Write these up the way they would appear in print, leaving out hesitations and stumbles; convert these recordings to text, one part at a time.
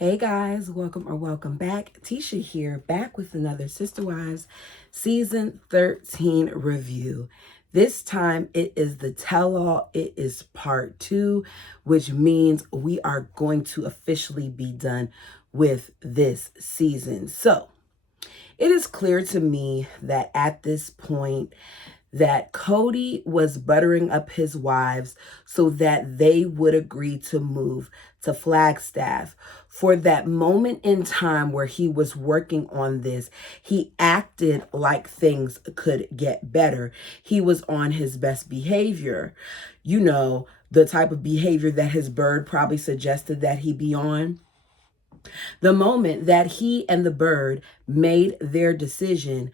Hey guys, welcome back. Tisha here, back with another Sister Wives Season 13 review. This time it is the tell-all. It is part 2, which means we are going to officially be done with this season. So, it is clear to me that at this point, that Kody was buttering up his wives so that they would agree to move to Flagstaff. For that moment in time where he was working on this, he acted like things could get better. He was on his best behavior. You know, the type of behavior that his bird probably suggested that he be on. The moment that he and the bird made their decision,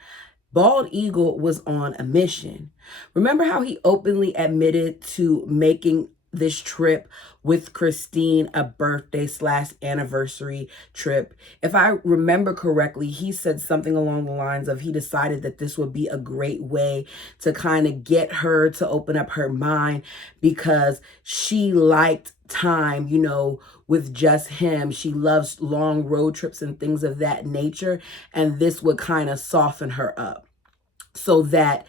Bald Eagle was on a mission. Remember how he openly admitted to making this trip with Christine, a birthday/anniversary trip? If I remember correctly, he said something along the lines of he decided that this would be a great way to kind of get her to open up her mind because she liked time, with just him. She loves long road trips and things of that nature. And this would kind of soften her up so that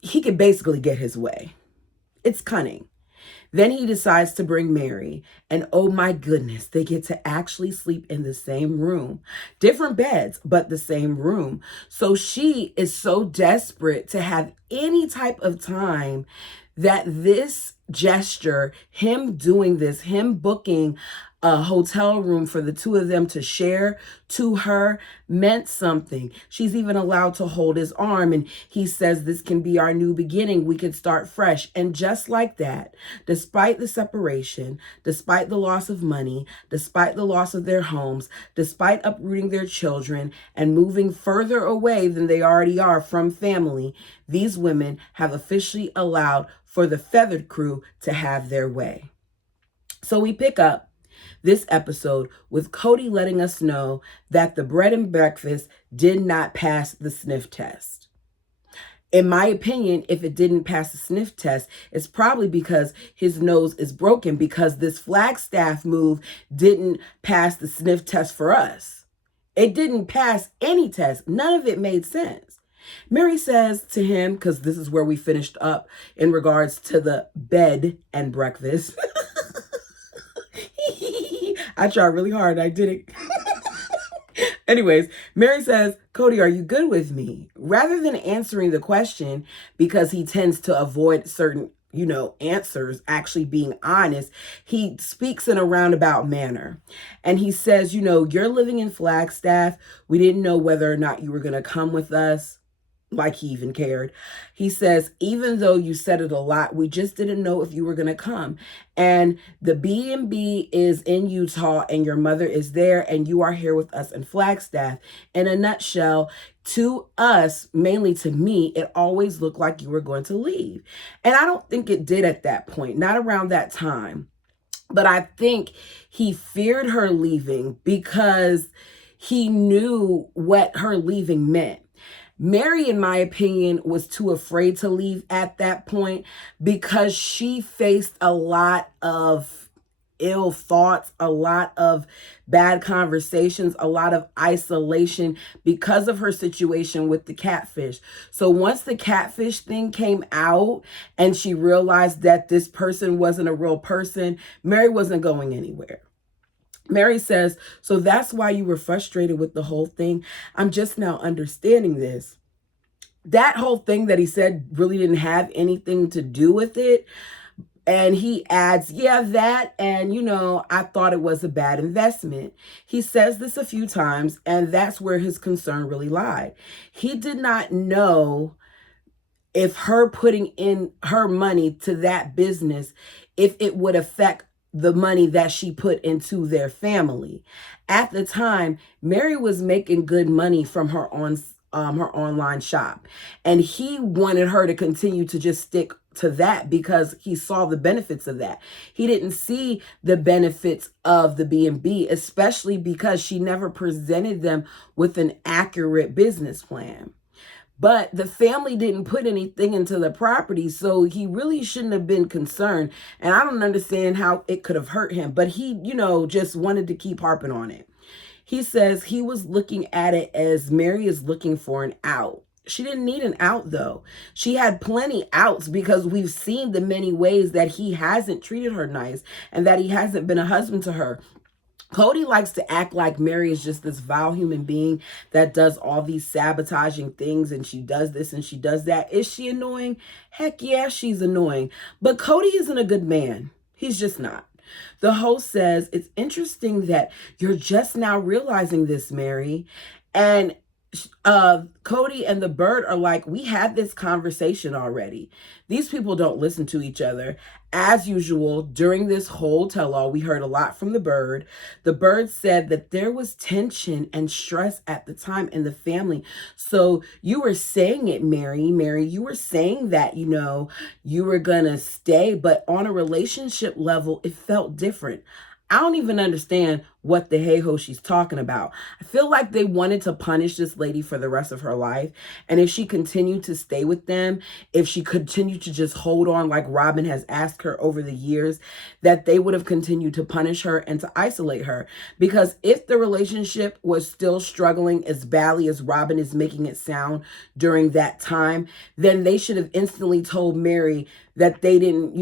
he could basically get his way. It's cunning. Then he decides to bring Mary, and oh my goodness, they get to actually sleep in the same room. Different beds, but the same room. So she is so desperate to have any type of time that this gesture, him doing this, him booking a hotel room for the two of them to share, to her meant something. She's even allowed to hold his arm, and he says, this can be our new beginning. We could start fresh. And just like that, despite the separation, despite the loss of money, despite the loss of their homes, despite uprooting their children and moving further away than they already are from family, these women have officially allowed for the feathered crew to have their way. So we pick up this episode with Kody letting us know that the bread and breakfast did not pass the sniff test. In my opinion, if it didn't pass the sniff test, it's probably because his nose is broken, because this Flagstaff move didn't pass the sniff test for us. It didn't pass any test. None of it made sense. Mary says to him, because this is where we finished up in regards to the bed and breakfast. I tried really hard. I did it. Anyways, Mary says, Kody, are you good with me? Rather than answering the question, because he tends to avoid certain, answers, actually being honest, he speaks in a roundabout manner. And he says, you're living in Flagstaff. We didn't know whether or not you were going to come with us. Like he even cared. He says, even though you said it a lot, we just didn't know if you were going to come. And the B&B is in Utah and your mother is there and you are here with us in Flagstaff. In a nutshell, to us, mainly to me, it always looked like you were going to leave. And I don't think it did at that point, not around that time. But I think he feared her leaving because he knew what her leaving meant. Mary, in my opinion, was too afraid to leave at that point because she faced a lot of ill thoughts, a lot of bad conversations, a lot of isolation because of her situation with the catfish. So once the catfish thing came out and she realized that this person wasn't a real person, Mary wasn't going anywhere. Mary says, so that's why you were frustrated with the whole thing. I'm just now understanding this. That whole thing that he said really didn't have anything to do with it. And he adds, yeah, that. And, I thought it was a bad investment. He says this a few times, and that's where his concern really lied. He did not know if her putting in her money to that business, if it would affect the money that she put into their family. At the time, Mary was making good money from her online shop. And he wanted her to continue to just stick to that because he saw the benefits of that. He didn't see the benefits of the B&B, especially because she never presented them with an accurate business plan. but the family didn't put anything into the property, so he really shouldn't have been concerned. And I don't understand how it could have hurt him, but he, just wanted to keep harping on it. He says he was looking at it as Mary is looking for an out. She didn't need an out, though. She had plenty outs, because we've seen the many ways that he hasn't treated her nice and that he hasn't been a husband to her. Kody likes to act like Mary is just this vile human being that does all these sabotaging things, and she does this and she does that. Is she annoying? Heck yeah, she's annoying. But Kody isn't a good man. He's just not. The host says, it's interesting that you're just now realizing this, Mary. And Kody and the bird are like, we had this conversation already. These people don't listen to each other. As usual, during this whole tell-all, we heard a lot from the bird. The bird said that there was tension and stress at the time in the family. So you were saying it, Mary. Mary, you were saying that, you were going to stay, but on a relationship level, it felt different. I don't even understand what the hey-ho she's talking about. I feel like they wanted to punish this lady for the rest of her life. And if she continued to stay with them, if she continued to just hold on like Robin has asked her over the years, that they would have continued to punish her and to isolate her. Because if the relationship was still struggling as badly as Robin is making it sound during that time, then they should have instantly told Mary that they didn't,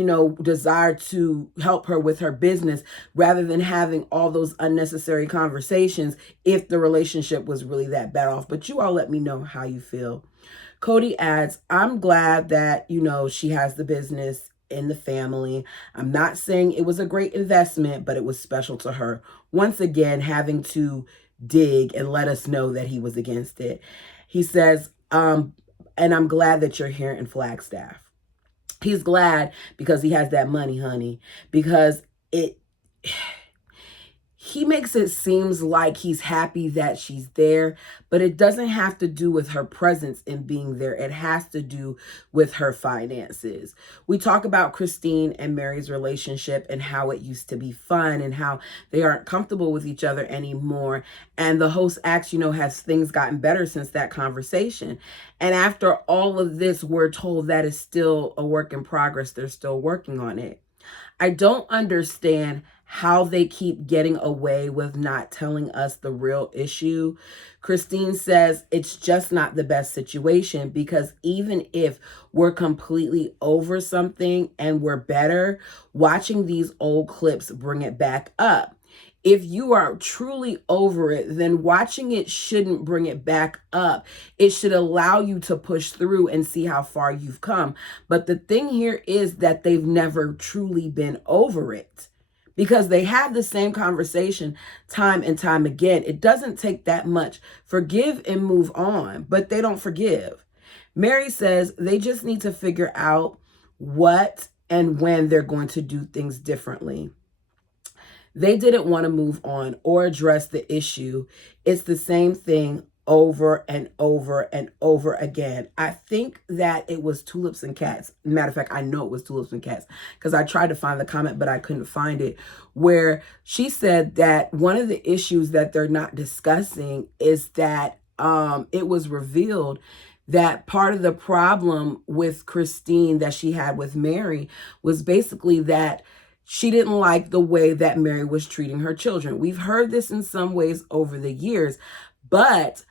desire to help her with her business, rather than having all those unnecessary conversations if the relationship was really that bad off. But you all let me know how you feel. Kody adds, I'm glad that, she has the business in the family. I'm not saying it was a great investment, but it was special to her. Once again, having to dig and let us know that he was against it. He says, and I'm glad that you're here in Flagstaff. He's glad because he has that money, honey, because he makes it seems like he's happy that she's there, but it doesn't have to do with her presence in being there. It has to do with her finances. We talk about Christine and Mary's relationship and how it used to be fun and how they aren't comfortable with each other anymore. And the host asks, has things gotten better since that conversation? And after all of this, we're told that it's still a work in progress. They're still working on it. I don't understand how they keep getting away with not telling us the real issue. Christine says it's just not the best situation, because even if we're completely over something and we're better, watching these old clips bring it back up. If you are truly over it, then watching it shouldn't bring it back up. It should allow you to push through and see how far you've come. But the thing here is that they've never truly been over it, because they have the same conversation time and time again. It doesn't take that much. Forgive and move on, but they don't forgive. Mary says they just need to figure out what and when they're going to do things differently. They didn't want to move on or address the issue. It's the same thing over and over and over again. I think that it was Tulips and Cats. Matter of fact, I know it was Tulips and Cats, because I tried to find the comment, but I couldn't find it, where she said that one of the issues that they're not discussing is that it was revealed that part of the problem with Christine that she had with Mary was basically that she didn't like the way that Mary was treating her children. We've heard this in some ways over the years, but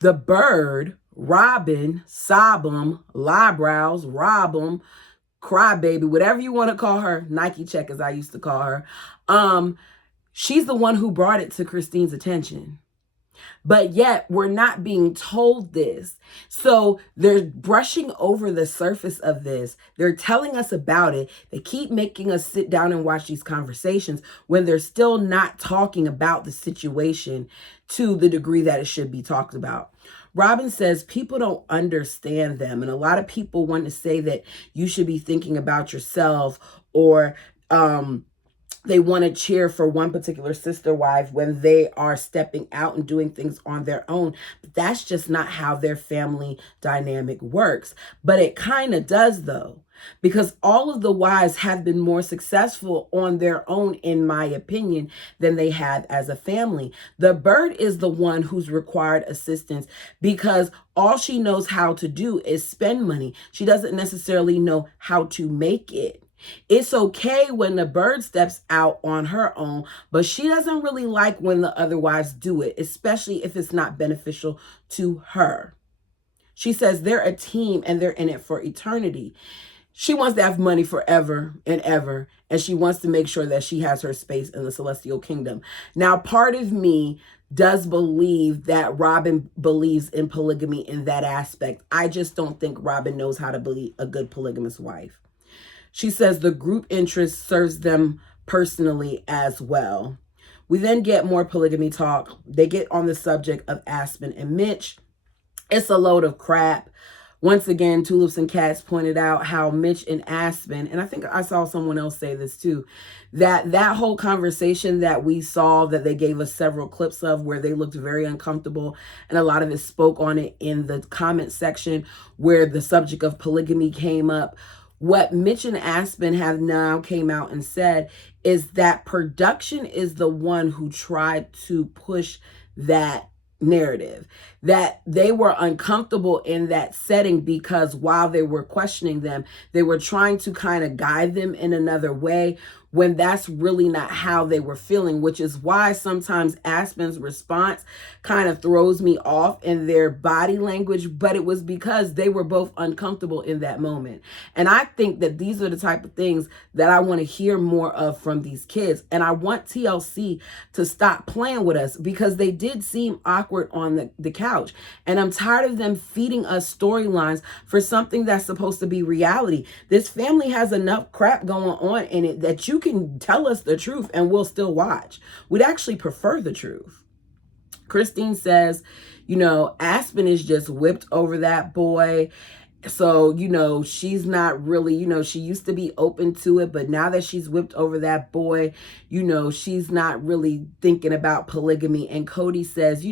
the bird, Robin, Sob'em, Liebrows, Rob'em, Crybaby, whatever you want to call her, Nike check as I used to call her, she's the one who brought it to Christine's attention. But yet we're not being told this. So they're brushing over the surface of this. They're telling us about it. They keep making us sit down and watch these conversations when they're still not talking about the situation to the degree that it should be talked about. Robin says people don't understand them. And a lot of people want to say that you should be thinking about yourself, or they want to cheer for one particular sister wife when they are stepping out and doing things on their own. But that's just not how their family dynamic works. But it kind of does, though. because all of the wives have been more successful on their own, in my opinion, than they have as a family. The bird is the one who's required assistance because all she knows how to do is spend money. She doesn't necessarily know how to make it. It's okay when the bird steps out on her own, but she doesn't really like when the other wives do it, especially if it's not beneficial to her. She says they're a team and they're in it for eternity. She wants to have money forever and ever, and she wants to make sure that she has her space in the celestial kingdom. Now, part of me does believe that Robin believes in polygamy in that aspect. I just don't think Robin knows how to be a good polygamous wife. She says the group interest serves them personally as well. We then get more polygamy talk. They get on the subject of Aspen and Mitch. It's a load of crap. Once again, Tulips and Cats pointed out how Mitch and Aspen, and I think I saw someone else say this too, that whole conversation that we saw, that they gave us several clips of where they looked very uncomfortable, and a lot of it spoke on it in the comment section where the subject of polygamy came up. What Mitch and Aspen have now came out and said is that production is the one who tried to push that narrative, that they were uncomfortable in that setting because while they were questioning them, they were trying to kind of guide them in another way when that's really not how they were feeling, which is why sometimes Aspen's response kind of throws me off in their body language, but it was because they were both uncomfortable in that moment. And I think that these are the type of things that I want to hear more of from these kids. And I want TLC to stop playing with us because they did seem awkward on the couch. And I'm tired of them feeding us storylines for something that's supposed to be reality. This family has enough crap going on in it that you can tell us the truth and we'll still watch. We'd actually prefer the truth. Christine says, Aspen is just whipped over that boy. So, she's not really, she used to be open to it, but now that she's whipped over that boy, she's not really thinking about polygamy. And Kody says,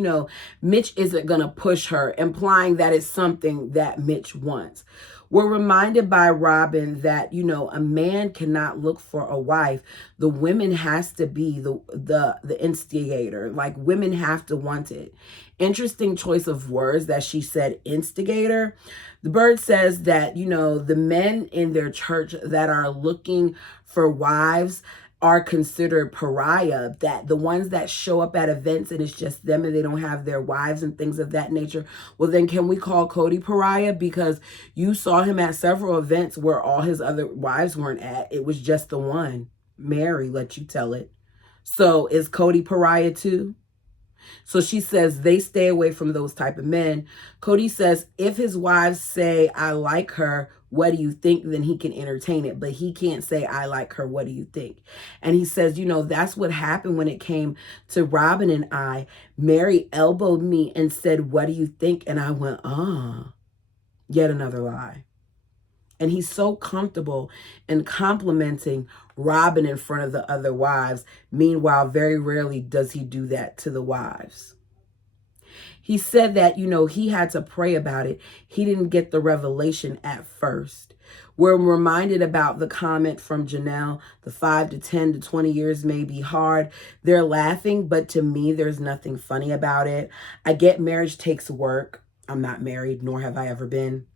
Mitch isn't going to push her, implying that it's something that Mitch wants. We're reminded by Robin that, a man cannot look for a wife. The women has to be the instigator. Like, women have to want it. Interesting choice of words that she said, instigator. The bird says that, the men in their church that are looking for wives are considered pariah, that the ones that show up at events and it's just them and they don't have their wives and things of that nature. Well, then can we call Kody pariah? Because you saw him at several events where all his other wives weren't at. It was just the one. Mary let you tell it. So is Kody pariah too? So she says they stay away from those type of men. Kody says if his wives say, I like her, what do you think? Then he can entertain it. But he can't say, I like her, what do you think? And he says, that's what happened when it came to Robin and I. Mary elbowed me and said, what do you think? And I went, yet another lie. And he's so comfortable in complimenting Robin in front of the other wives. Meanwhile, very rarely does he do that to the wives. He said that, he had to pray about it. He didn't get the revelation at first. We're reminded about the comment from Janelle, the 5 to 10 to 20 years may be hard. They're laughing, but to me, there's nothing funny about it. I get marriage takes work. I'm not married, nor have I ever been.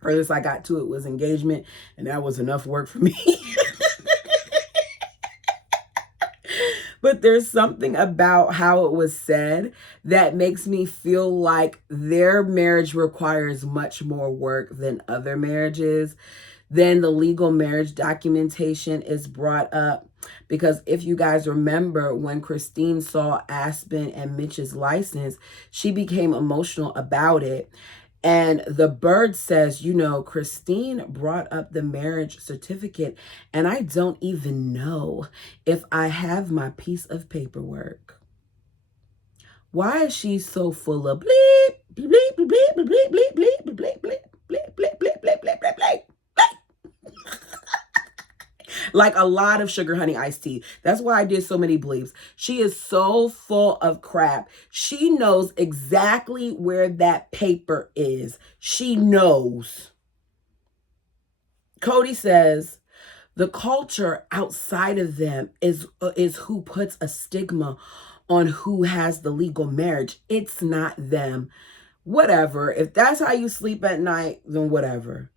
Furthest I got to it was engagement, and that was enough work for me. But there's something about how it was said that makes me feel like their marriage requires much more work than other marriages. Then the legal marriage documentation is brought up because if you guys remember when Christine saw Aspen and Mitch's license, she became emotional about it. And the bird says, Christine brought up the marriage certificate and I don't even know if I have my piece of paperwork. Why is she so full of bleep, bleep, bleep, bleep, bleep, bleep, bleep, bleep, bleep, bleep, bleep, bleep, bleep, bleep, bleep, bleep, bleep. Like a lot of sugar honey iced tea. That's why I did so many bleeps. She is so full of crap. She knows exactly where that paper is. She knows. Kody says, the culture outside of them is who puts a stigma on who has the legal marriage. It's not them. Whatever. If that's how you sleep at night, then whatever.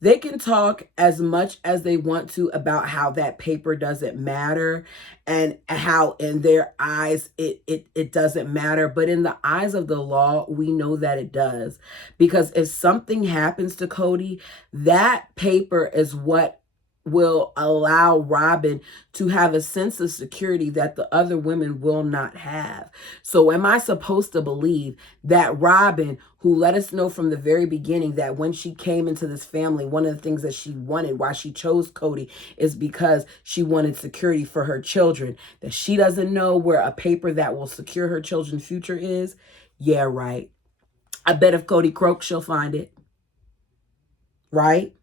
They can talk as much as they want to about how that paper doesn't matter and how in their eyes it doesn't matter. But in the eyes of the law, we know that it does. Because if something happens to Kody, that paper is what will allow Robin to have a sense of security that the other women will not have. So am I supposed to believe that Robin, who let us know from the very beginning that when she came into this family, one of the things that she wanted, why she chose Kody, is because she wanted security for her children, that she doesn't know where a paper that will secure her children's future is? Yeah, right. I bet if Kody croaks, she'll find it. Right?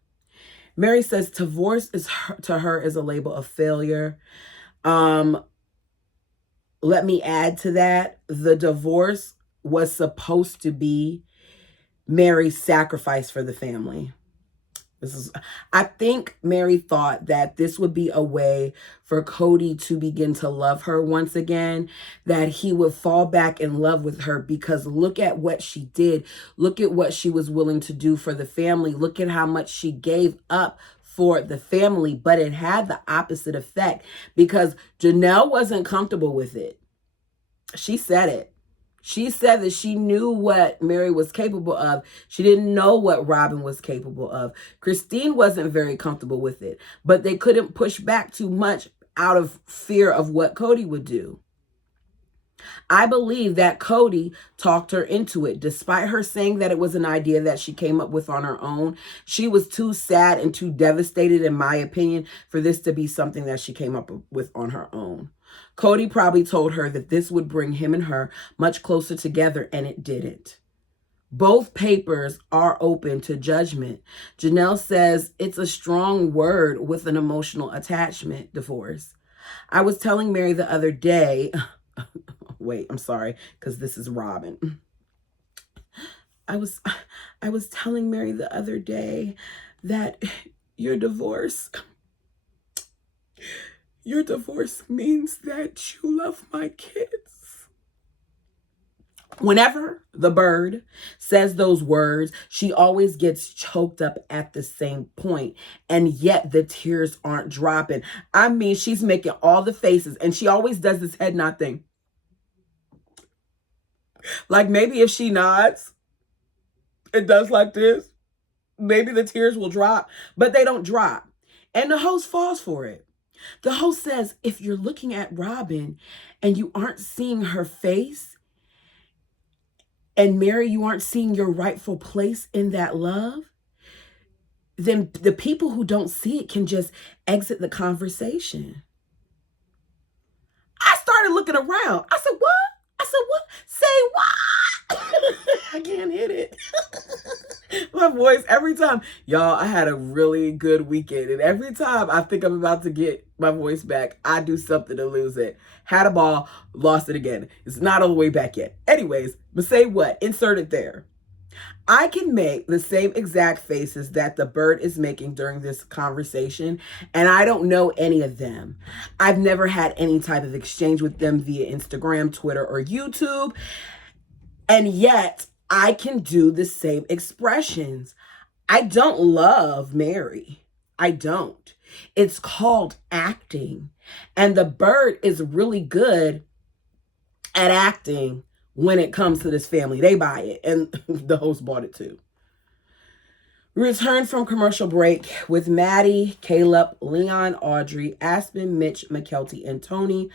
Mary says divorce to her is a label of failure. Let me add to that. The divorce was supposed to be Mary's sacrifice for the family. I think Mary thought that this would be a way for Kody to begin to love her once again, that he would fall back in love with her, because look at what she did. Look at what she was willing to do for the family. Look at how much she gave up for the family, but it had the opposite effect because Janelle wasn't comfortable with it. She said it. She said that she knew what Mary was capable of. She didn't know what Robin was capable of. Christine wasn't very comfortable with it, but they couldn't push back too much out of fear of what Kody would do. I believe that Kody talked her into it. Despite her saying that it was an idea that she came up with on her own, she was too sad and too devastated, in my opinion, for this to be something that she came up with on her own. Kody probably told her that this would bring him and her much closer together, and it didn't. Both papers are open to judgment. Janelle says it's a strong word with an emotional attachment, divorce. I was telling Mary the other day, wait, I'm sorry, because this is Robin. I was telling Mary the other day that your divorce means that you love my kids. Whenever the bird says those words, she always gets choked up at the same point, and yet the tears aren't dropping. I mean, she's making all the faces, and she always does this head nod thing. Like maybe if she nods, it does like this, maybe the tears will drop, but they don't drop. And the host falls for it. The host says, if you're looking at Robin and you aren't seeing her face, and Mary, you aren't seeing your rightful place in that love, then the people who don't see it can just exit the conversation. I started looking around. I said, what? I said, what? Say what? I can't hit it. My voice, every time. Y'all, I had a really good weekend. And every time I think I'm about to get my voice back, I do something to lose it. Had a ball, lost it again. It's not all the way back yet. Anyways, but say what? Insert it there. I can make the same exact faces that the bird is making during this conversation, and I don't know any of them. I've never had any type of exchange with them via Instagram, Twitter, or YouTube, and yet I can do the same expressions. I don't love Mary. I don't. It's called acting, and the bird is really good at acting. When it comes to this family, they buy it, and the host bought it too. We return from commercial break with Maddie, Caleb, Leon, Audrey, Aspen, Mitch, McKelty, and Tony.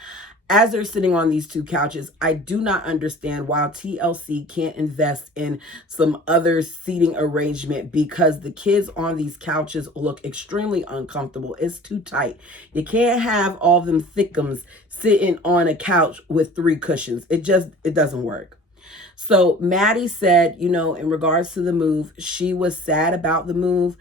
As they're sitting on these two couches, I do not understand why TLC can't invest in some other seating arrangement, because the kids on these couches look extremely uncomfortable. It's too tight. You can't have all them thickums sitting on a couch with 3 cushions. It doesn't work. So Maddie said, in regards to the move, she was sad about the move,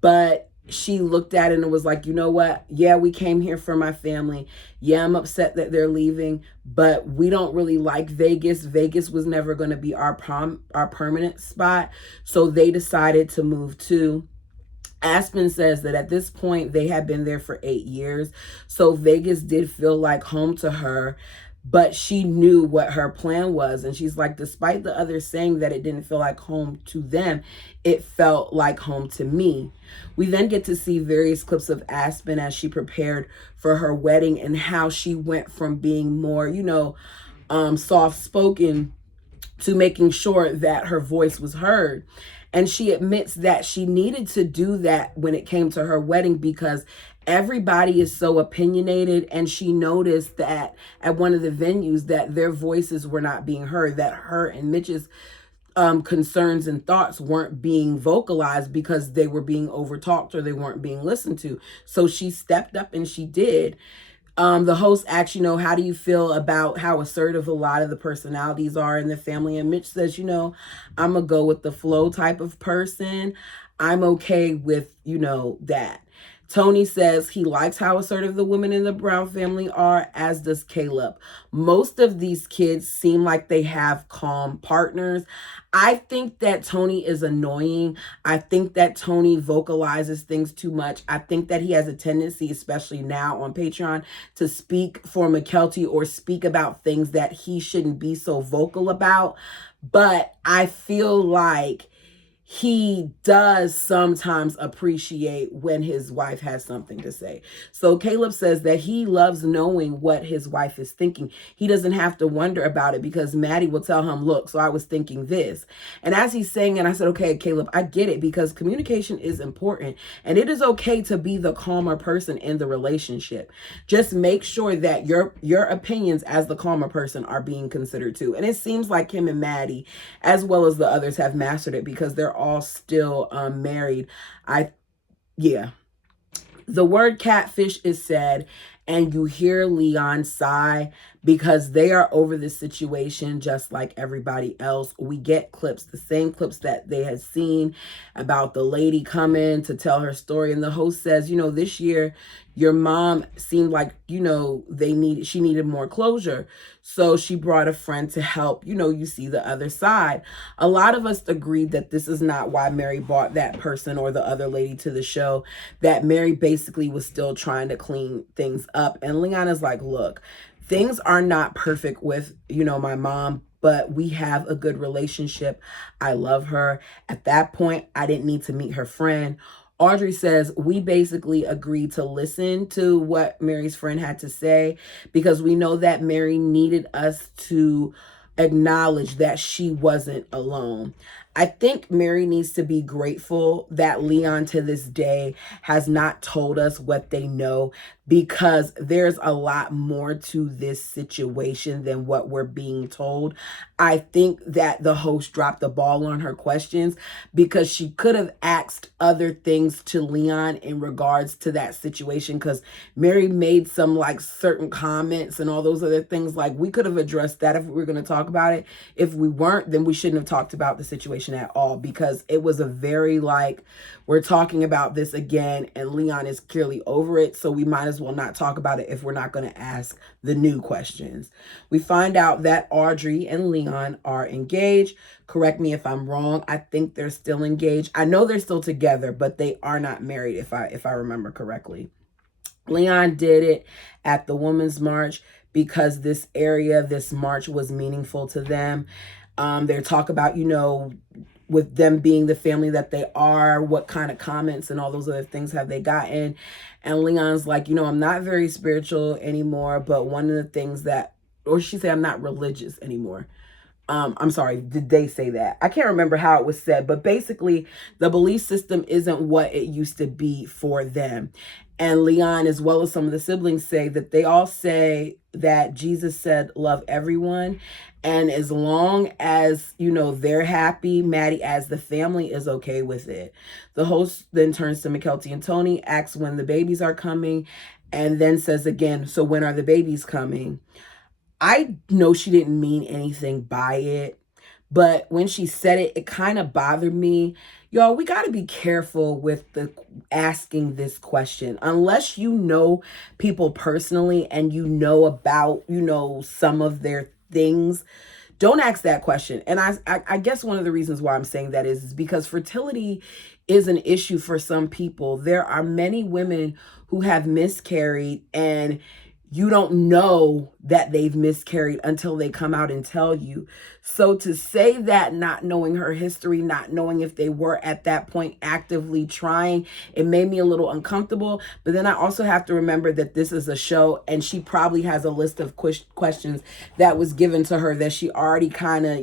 but she looked at it and was like, you know what? Yeah, we came here for my family. Yeah, I'm upset that they're leaving, but we don't really like Vegas. Vegas was never going to be our permanent spot. So they decided to move too. Aspen says that at this point they had been there for 8 years. So Vegas did feel like home to her, but she knew what her plan was. And she's like, despite the others saying that it didn't feel like home to them, it felt like home to me. We then get to see various clips of Aspen as she prepared for her wedding and how she went from being more, soft spoken to making sure that her voice was heard. And she admits that she needed to do that when it came to her wedding because everybody is so opinionated, and she noticed that at one of the venues that their voices were not being heard, that her and Mitch's concerns and thoughts weren't being vocalized because they were being overtalked or they weren't being listened to. So she stepped up and she did. The host asks, how do you feel about how assertive a lot of the personalities are in the family? And Mitch says, I'm a go with the flow type of person. I'm okay with, that. Tony says he likes how assertive the women in the Brown family are, as does Caleb. Most of these kids seem like they have calm partners. I think that Tony is annoying. I think that Tony vocalizes things too much. I think that he has a tendency, especially now on Patreon, to speak for McKelty or speak about things that he shouldn't be so vocal about. But I feel like he does sometimes appreciate when his wife has something to say. So Caleb says that he loves knowing what his wife is thinking. He doesn't have to wonder about it because Maddie will tell him, look, so I was thinking this. And as he's saying it, I said, okay, Caleb, I get it, because communication is important and it is okay to be the calmer person in the relationship. Just make sure that your opinions as the calmer person are being considered too. And it seems like him and Maddie, as well as the others, have mastered it because they're all still married. The word catfish is said, and you hear Leon sigh because they are over this situation just like everybody else. We get clips, the same clips that they had seen about the lady coming to tell her story. And the host says, this year your mom seemed like, she needed more closure. So she brought a friend to help, you see the other side. A lot of us agreed that this is not why Mary brought that person or the other lady to the show, that Mary basically was still trying to clean things up. And Leanna's like, look, things are not perfect with, my mom, but we have a good relationship. I love her. At that point, I didn't need to meet her friend. Audrey says, we basically agreed to listen to what Mary's friend had to say because we know that Mary needed us to acknowledge that she wasn't alone. I think Mary needs to be grateful that Leon to this day has not told us what they know, because there's a lot more to this situation than what we're being told. I think that the host dropped the ball on her questions because she could have asked other things to Leon in regards to that situation, because Mary made some certain comments and all those other things. We could have addressed that if we were going to talk about it. If we weren't, then we shouldn't have talked about the situation at all, because it was a very we're talking about this again and Leon is clearly over it, so we might as well not talk about it if we're not going to ask the new questions. We find out that Audrey and Leon are engaged. Correct me if I'm wrong. I think they're still engaged. I know they're still together, but they are not married if I remember correctly. Leon did it at the Women's March because this march was meaningful to them. They talk about, with them being the family that they are, what kind of comments and all those other things have they gotten. And Leon's like, I'm not very spiritual anymore, but one of the things that, or she said, I'm not religious anymore. I'm sorry, did they say that? I can't remember how it was said, but basically the belief system isn't what it used to be for them. And Leon, as well as some of the siblings, say that they all say that Jesus said, love everyone. And as long as, they're happy, Maddie as the family is okay with it. The host then turns to McKelty and Tony, asks when the babies are coming, and then says again, so when are the babies coming? I know she didn't mean anything by it, but when she said it, it kind of bothered me. Y'all, we got to be careful with the asking this question. Unless you know people personally and you know about, some of their things, don't ask that question. And I guess one of the reasons why I'm saying that is because fertility is an issue for some people. There are many women who have miscarried, and you don't know that they've miscarried until they come out and tell you. So to say that, not knowing her history, not knowing if they were at that point actively trying, it made me a little uncomfortable. But then I also have to remember that this is a show, and she probably has a list of questions that was given to her that she already kind of,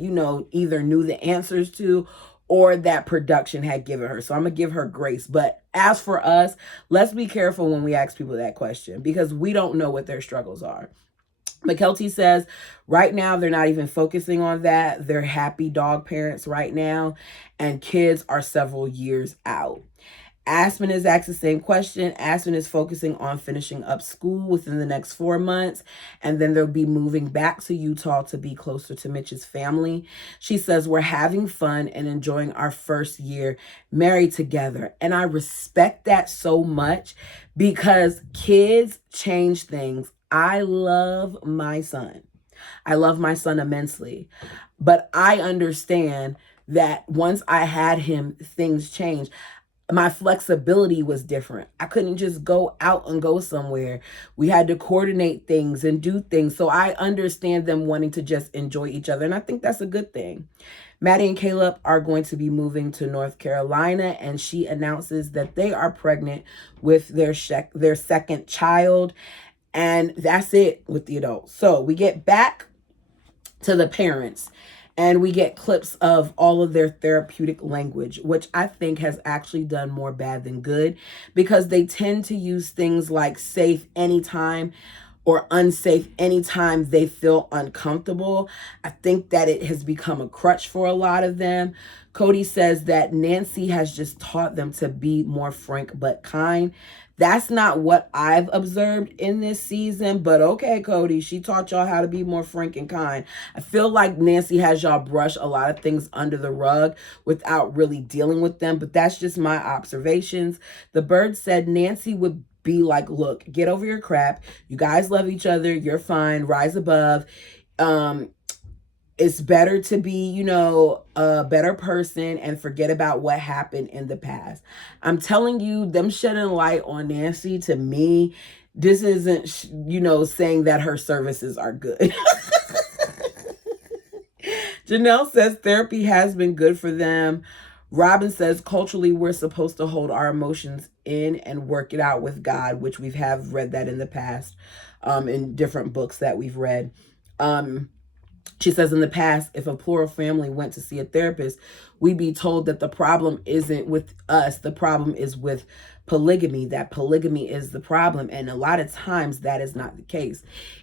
either knew the answers to, or that production had given her. So I'm going to give her grace. But as for us, let's be careful when we ask people that question, because we don't know what their struggles are. McKelty says right now they're not even focusing on that. They're happy dog parents right now, and kids are several years out. Aspen has asked the same question. Aspen is focusing on finishing up school within the next 4 months, and then they'll be moving back to Utah to be closer to Mitch's family. She says, we're having fun and enjoying our first year married together. And I respect that so much, because kids change things. I love my son. I love my son immensely, but I understand that once I had him, things changed. My flexibility was different. I couldn't just go out and go somewhere. We had to coordinate things and do things. So I understand them wanting to just enjoy each other. And I think that's a good thing. Maddie and Caleb are going to be moving to North Carolina, and she announces that they are pregnant with their second child. And that's it with the adults. So we get back to the parents, and we get clips of all of their therapeutic language, which I think has actually done more bad than good, because they tend to use things like safe anytime or unsafe anytime they feel uncomfortable. I think that it has become a crutch for a lot of them. Kody says that Nancy has just taught them to be more frank but kind. That's not what I've observed in this season, but okay, Kody, she taught y'all how to be more frank and kind. I feel like Nancy has y'all brush a lot of things under the rug without really dealing with them, but that's just my observations. The Bird said Nancy would be like, look, get over your crap. You guys love each other. You're fine. Rise above. It's better to be, a better person and forget about what happened in the past. I'm telling you, them shedding light on Nancy, to me, this isn't, saying that her services are good. Janelle says therapy has been good for them. Robin says culturally we're supposed to hold our emotions in and work it out with God, which we have read that in the past in different books that we've read. She says in the past, if a plural family went to see a therapist, we'd be told that the problem isn't with us. The problem is with polygamy, that polygamy is the problem. And a lot of times that is not the case.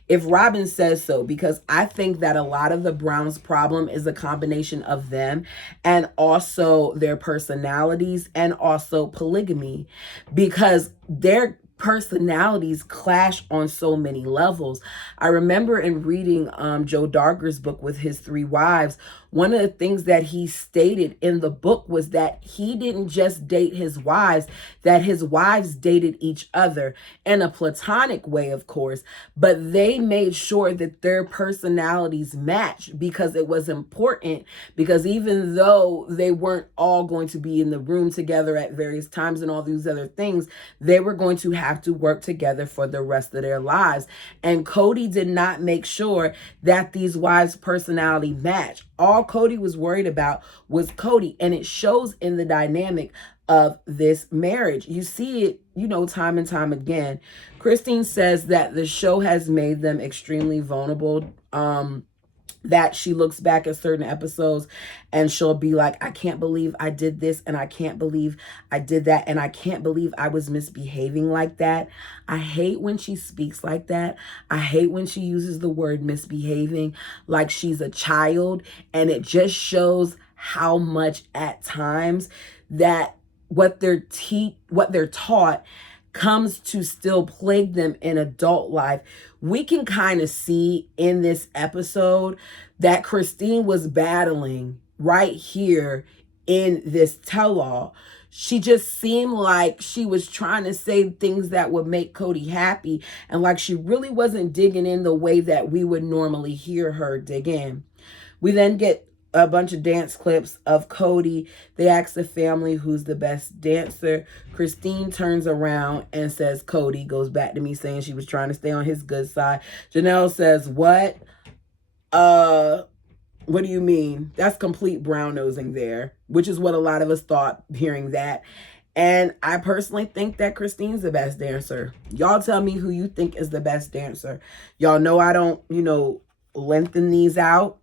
If Robin says so, because I think that a lot of the Browns' problem is a combination of them and also their personalities and also polygamy, because their personalities clash on so many levels. I remember in reading Joe Darger's book with his 3 wives, one of the things that he stated in the book was that he didn't just date his wives, that his wives dated each other in a platonic way, of course, but they made sure that their personalities matched, because it was important, because even though they weren't all going to be in the room together at various times and all these other things, they were going to have to work together for the rest of their lives. And Kody did not make sure that these wives' personality matched. All Kody was worried about was Kody, and it shows in the dynamic of this marriage. You see it, time and time again. Christine says that the show has made them extremely vulnerable. That she looks back at certain episodes and she'll be like, I can't believe I did this, and I can't believe I did that, and I can't believe I was misbehaving like that. I hate when she speaks like that. I hate when she uses the word misbehaving like she's a child, and it just shows how much at times that what they're taught comes to still plague them in adult life. We can kind of see in this episode that Christine was battling right here in this tell-all. She just seemed like she was trying to say things that would make Kody happy, and like she really wasn't digging in the way that we would normally hear her dig in. We then get a bunch of dance clips of Kody. They ask the family who's the best dancer. Christine turns around and says Kody, goes back to me saying she was trying to stay on his good side. Janelle says, what? What do you mean? That's complete brown nosing there, which is what a lot of us thought hearing that. And I personally think that Christine's the best dancer. Y'all tell me who you think is the best dancer. Y'all know I don't, lengthen these out.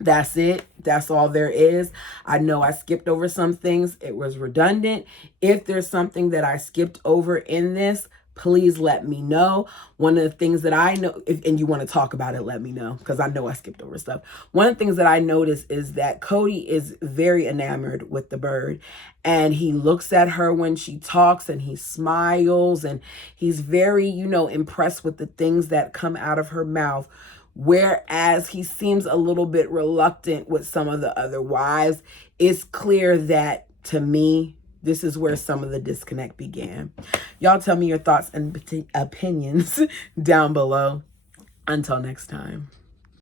That's it. That's all there is. I know I skipped over some things. It was redundant. If there's something that I skipped over in this, please let me know. One of the things that I know, and you want to talk about it, let me know, because I know I skipped over stuff. One of the things that I noticed is that Kody is very enamored with the bird, and he looks at her when she talks and he smiles, and he's very, impressed with the things that come out of her mouth. Whereas he seems a little bit reluctant with some of the other wives. It's clear that, to me, this is where some of the disconnect began. Y'all tell me your thoughts and opinions down below. Until next time.